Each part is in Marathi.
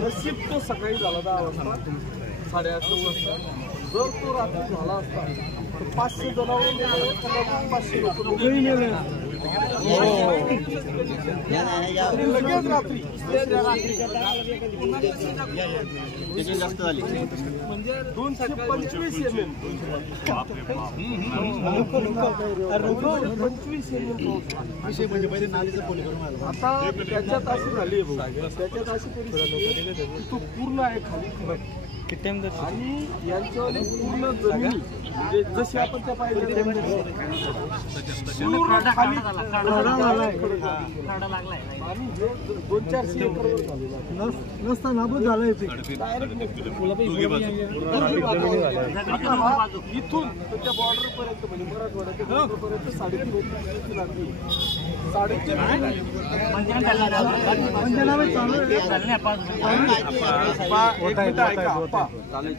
नशीब तो सकाळी झाला 10 वाजता 8:30 वाजता. जर तो रात्री झाला असता तर 500 जनावर मेले, 500 लोक मेले. लगेच रात्री जास्त झाली म्हणजे 225 mm. 25 mm विषय म्हणजे पहिले नालीचं पोल करून आता त्याच्यात अशी झाली आहे. त्याच्यात अशी परिस्थिती तो पूर्ण आहे खाली आणि यांच्यावाली पूर्ण जमिनी म्हणजे जशी आपण त्या पाहिजे आणि हे 200-400 एकरवर झालेलं नसता नाबूद झालंय ते इथून त्या बॉर्डर पर्यंत म्हणजे मराठवाड्याच्या बॉर्डर पर्यंत 3.5 लागली.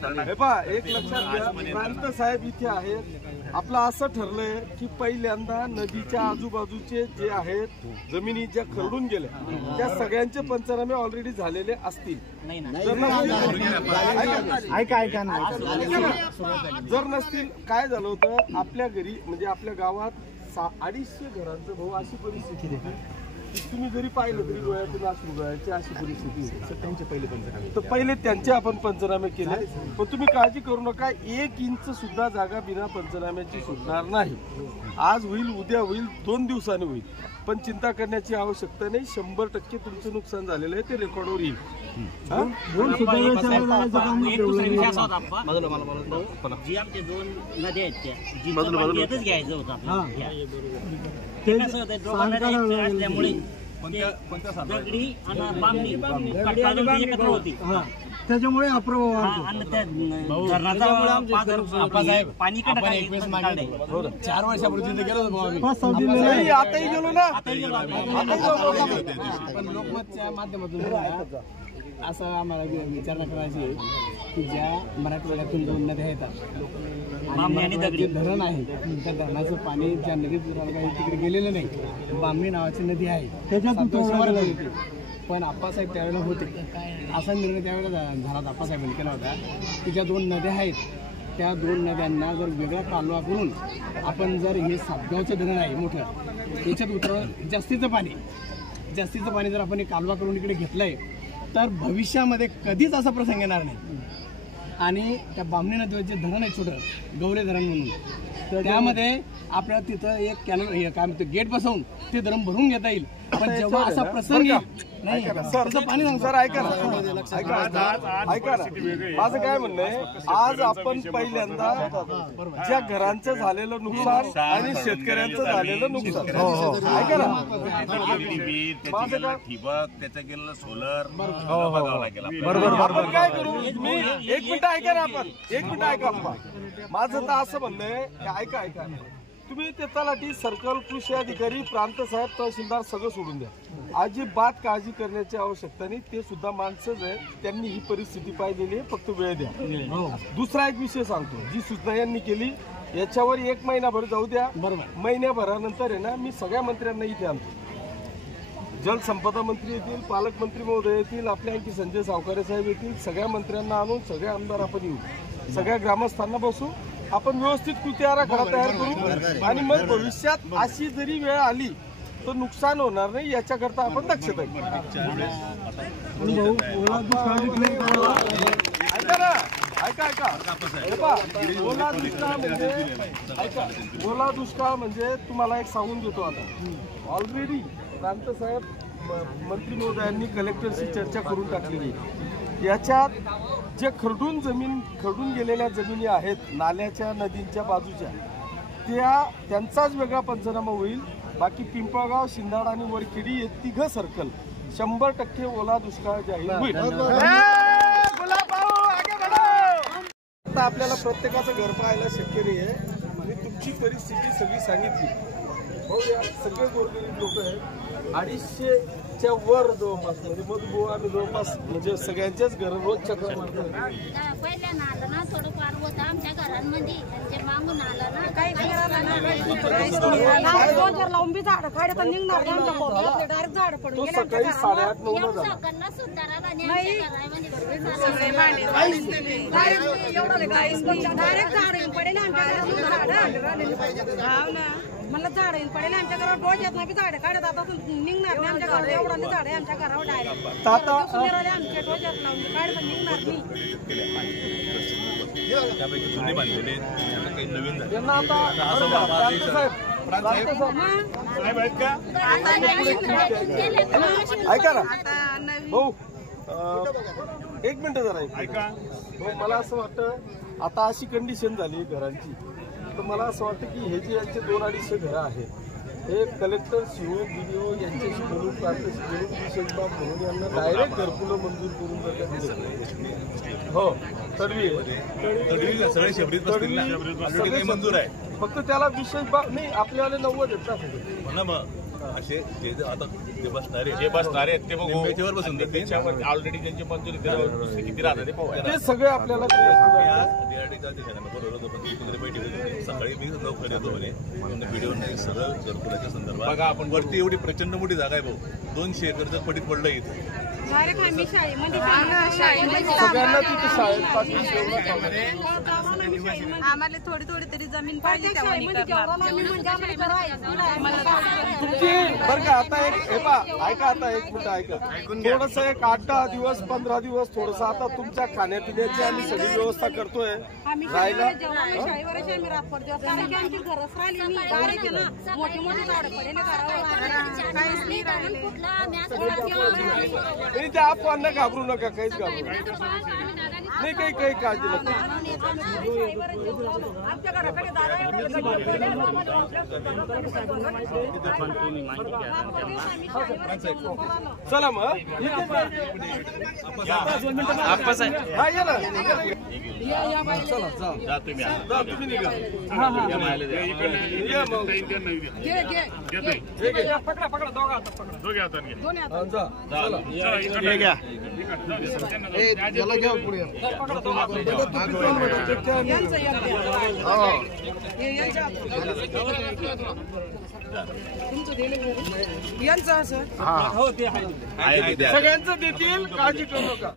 3.5 एक लक्षात घ्या, प्रांत साहेब इथे आहेत. आपलं असं ठरलंय की पहिल्यांदा नदीच्या आजूबाजूचे जे आहेत जमिनी ज्या खरडून गेल्या त्या सगळ्यांचे पंचनामे ऑलरेडी झालेले असतील. जर नसतील काय झालं होतं आपल्या घरी म्हणजे आपल्या गावात 250 घरांचं भाऊ अशी परिस्थिती होती. तुम्ही जरी पाहिलं तरी डोळ्यातून अश्रू गळायची अशी परिस्थिती होती. त्यांचे पहिले पंचनामे तर पहिले त्यांचे आपण पंचनामे केले. पण तुम्ही काळजी करू नका, 1 इंच सुद्धा जागा बिना पंचनाम्याची सुटणार नाही. आज होईल, उद्या होईल, 2 दिवसांनी होईल. पण चिंता करण्याची आवश्यकता नाही. 100% तुमचं नुकसान झालेलं आहे ते रेकॉर्डवर येईल. जी आमच्या 2 नद्या आहेत त्या घ्यायचं होतं असल्यामुळे दगडी आणि बामणी एकत्र होती त्याच्यामुळे अप्रभाव पाणी 4 वर्षापूर्वी गेलो आताही गेलो ना. पण लोकमतच्या माध्यमातून असं आम्हाला विचारणा करायची आहे की ज्या मराठवाड्यातून 2 नद्या येतात आणि जे धरण आहे त्या धरणाचं पाणी ज्या नदीत काही तिकडे गेलेलं नाही. बामणी नावाची नदी आहे त्याच्यातून पण आप्पासाहेब त्यावेळेला होते. असा निर्णय त्यावेळेला झाला आप्पासाहेबांनी केला होता की ज्या 2 नद्या आहेत त्या 2 नद्यांना जर वेगळा कालवा करून आपण जर हे सातगावचं धरण आहे मोठं त्याच्यात जास्तीचं पाणी जर आपण कालवा करून इकडे घेतलंय तर भविष्यामध्ये कधीच असा प्रसंग येणार नाही. आणि त्या बामणी नदीवरचे धरण आहे छोटं गौरे धरण म्हणून तर त्यामध्ये आपल्याला तिथं एक कॅनल काय म्हणतो गेट बसवून ते धरण भरून घेता येईल. पण जेव्हा असा प्रसंग नाही पाणी सर ऐका ना माझं काय म्हणणं आहे, आज आपण पहिल्यांदा ज्या घरांचं झालेलं नुकसान आणि शेतकऱ्यांचं झालेलं नुकसान ऐका ना ठिबक त्याचा गेलेला सोलर आपण काय करू. मी 1 मिनिट ऐका ना आपण 1 मिनिट ऐका. माझं तर असं म्हणणं आहे ऐका तुम्ही ते तलाठी सर्कल कृषी अधिकारी प्रांत साहेब तहसीलदार सगळं सोडून द्या. अजिबात काळजी करण्याची आवश्यकता नाही. ते सुद्धा माणसंच आहे, त्यांनी ही परिस्थिती पाहिलेली आहे, फक्त वेळ द्या. दुसरा एक विषय सांगतो, जी सूचना यांनी केली याच्यावर 1 महिनाभर जाऊ द्या. महिन्याभरानंतर आहे ना मी सगळ्या मंत्र्यांना इथे आणतो. जलसंपदा मंत्री येतील, पालकमंत्री महोदय येतील, आपल्या आणखी संजय सावकारे साहेब येतील. सगळ्या मंत्र्यांना आणून सगळे आमदार आपण येऊ, सगळ्या ग्रामस्थांना बसू, आपण व्यवस्थित कृती आराखडा तयार करू आणि मग भविष्यात अशी जरी वेळ आली तर नुकसान होणार नाही याच्याकरता आपण दक्षता घेऊ. ओला दुष्काळ म्हणजे तुम्हाला एक सांगून देतो. आता ऑलरेडी प्रांत साहेब मंत्री महोदयांनी कलेक्टरशी चर्चा करून टाकलेली. याच्यात जे खरडून गेलेल्या जमिनी आहेत नाल्याच्या नदींच्या बाजूच्या त्यांचाच वेगळा पंचनामा होईल. बाकी पिंपळगाव, शिंदाडा आणि वरखेडी हे 3 सर्कल 100% ओला दुष्काळ जाहीर होईल. आता आपल्याला प्रत्येकाचं घर पाहायला शक्य नाही आहे. मी तुमची परिस्थिती सगळी सांगितली. हो या सगळे गोरगरीब लोक आहेत. 250च्या वर जवळपास म्हणजे मधुभाऊ आम्ही जवळपास म्हणजे सगळ्यांच्याच घर रोज चक्कर मारतो. पहिल्यानं आलं ना थोडं फार होतं आमच्या घरांमध्ये म्हणजे मागून आलं ना काही लावून बी झाड काढत निघणार तो सकाळी 8:30-9 ला झाला. लोकांना सुधारायला आणि आमच्या घरामध्ये मला झाड येऊन पडेल आमच्या घरावर डोळ्यात नाही झाड काढत आता निघणार नाही आमच्या घरावर एवढा झाड आहे आमच्या घरावर डायरेक्ट आमच्या डोळ्यात लावून काढ पण निघणार नाही. त्यापैकी जुने बांधलेले आता काही नवीन झाले. यांना आता ऐका ना भाऊ, एक मिनिट जरा ऐका भाऊ. मला असं वाटतं आता अशी कंडिशन झाली घरांची, तर मला असं वाटतं की हे जे यांचे 200-250 घरं आहेत, हे कलेक्टर सीओ बीडीओ यांच्याशी बोलून प्रांताशी बोलून विशेषबाब म्हणून यांना डायरेक्ट घरकुलं मंजूर करून जातात. हो, तडवी सगळे शेबरीत बसतील ना, ऑलरेडी काही मंजूर आहे. फक्त त्याला विशेष बाब नाही, आपल्याला 90 येतात म्हणा मग असे जे आता जे बसणारे आहेत ते बघू. त्याच्यावर बसून त्याच्यावर ऑलरेडी त्यांची मंजुरी किती राहतात ते पाहू. ते सगळे आपल्याला DRDचा अधिकाऱ्यांना बोलवलं होतं, पण तिकडे बैठक होती. सकाळी मी लवकर येतो म्हणे, म्हणून व्हिडिओ नाही सरळ घरकुलाच्या संदर्भात. बघा आपण वरती एवढी प्रचंड मोठी जागा आहे भाऊ, 200 एकरचं पडीत पडलं इथे. सगळ्यांना तिथे शाळेत पाठवून आम्हाला थोडी थोडी तरी जमीन पाहिजे तुमची बरं का. आता एक हे पा ऐका, आता एक मिनिट ऐका, थोडस एक 8-10 दिवस 15 दिवस थोडस आता तुमच्या खाण्यापिण्याची आम्ही सगळी व्यवस्था करतोय राहायला. आम्ही रात पडतो कारण की आमची घरच राहिली नाही ना, मोठी मोठी झाडं पडले नाही, त्या अफवांना घाबरू नका, काहीच घाबरू नाही, काही काळजी नका. आमच्या घराकडे दादा चला मग हा, या ना. चला जा तुम्ही निघा. या मग. चला घ्या पुढे. यांचं असं सगळ्यांचं देतील, काळजी करू नका.